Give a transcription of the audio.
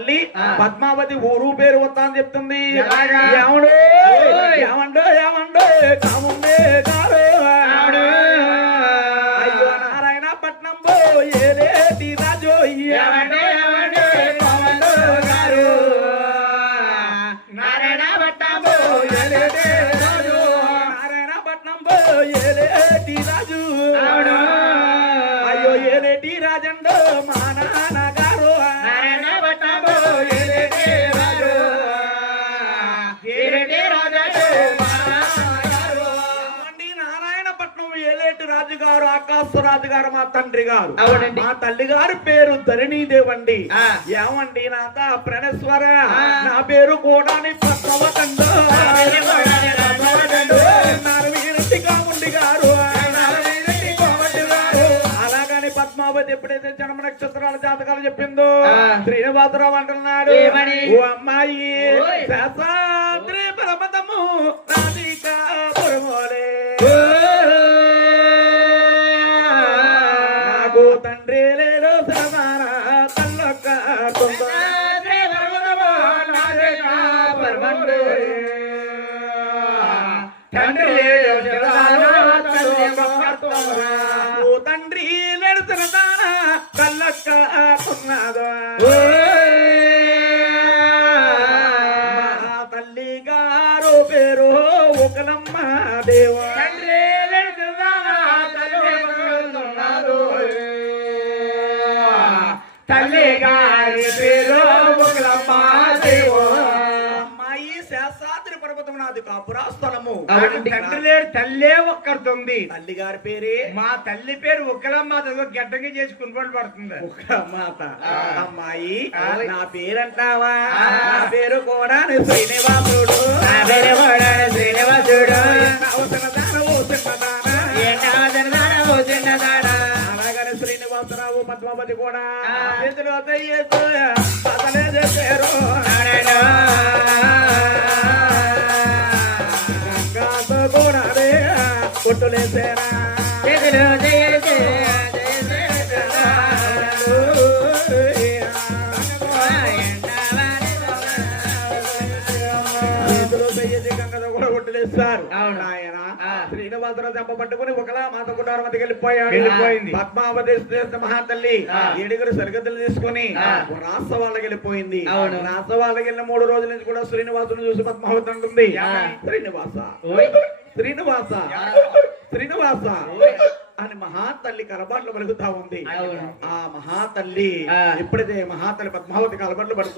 పద్మావతి ఊరు పేరు వస్తా అని చెప్తుంది. ఏమండో ఏమండో ఏమండో కాముండే కారు అయ్యో నారాయణపట్నం ఏలేటి రాజు నారాయణపట్నం ఏలేటి రాజు అయ్యో ఏలేటి రాజండో మా నాన్న గారు నారాయణపట్నం ఏలేటి రాజు గారు ఆకాశరాజు గారు మా తండ్రి గారు. మా తల్లి గారి పేరు ధరణీదేవండి. ఏమండి నాత ప్రణేశ్వర నా పేరు కూడా పద్మవతండు కాముండి గారు. అలాగని పద్మావతి ఎప్పుడైతే జన్మ నక్షత్రాల జాతకాలు చెప్పిందో శ్రీనివాసరావు అంటున్నాడు, ఓ అమ్మాయి శేషాద్రి పర్వతము రాధికాపురమోలే నాకు తండ్రి లేడు సమాన తల్లొక్క తండ్రి తండ్రి లేడుతున్న దానా కళ్ళక్క తల్లి గారు పేరు ఒకలమ్మ దేవ తల్లి గారి పేరు ఒకలమ్మ దేవ. అమ్మాయి శేషాద్రి పర్వతం నాది కాపురాస్థలము. తండ్రి లేడు తల్లే ఒక్కడుతుంది. తల్లి గారి పేరే మా తల్లి పేరు ఒకలమ్మ గడ్డకి చేసి కునుబడి పడుతుంది మాత. అమ్మాయి నా పేరంటావా? నా పేరు కూడా శ్రీనివాసుడు. శ్రీనివాసుడు అలాగని శ్రీనివాసరావు పద్మావతి కూడా చేతులు పదలే చేశారు. గంగాతో కూడా కొట్టులేసారా ఆయన శ్రీనివాసరావు దెబ్బ పట్టుకుని ఒకలా మాత కుటారం మధ్యకి వెళ్ళిపోయింది. పద్మావతి మహాతల్లి ఏడుగురు సరిగతులు తీసుకుని రాష్ట్ర వాళ్ళకి వెళ్ళిపోయింది. రాష్ట్ర వాళ్ళకి వెళ్ళిన 3 రోజుల నుంచి కూడా శ్రీనివాసుని చూసి పద్మావతి అంటుంది, శ్రీనివాస శ్రీనివాస శ్రీనివాస అని మహాతల్లి కలబాట్లు పలుకుతా ఉంది. ఆ మహాతల్లి ఎప్పుడైతే మహాతల్లి పద్మావతి కలబాట్లు పడుతుంది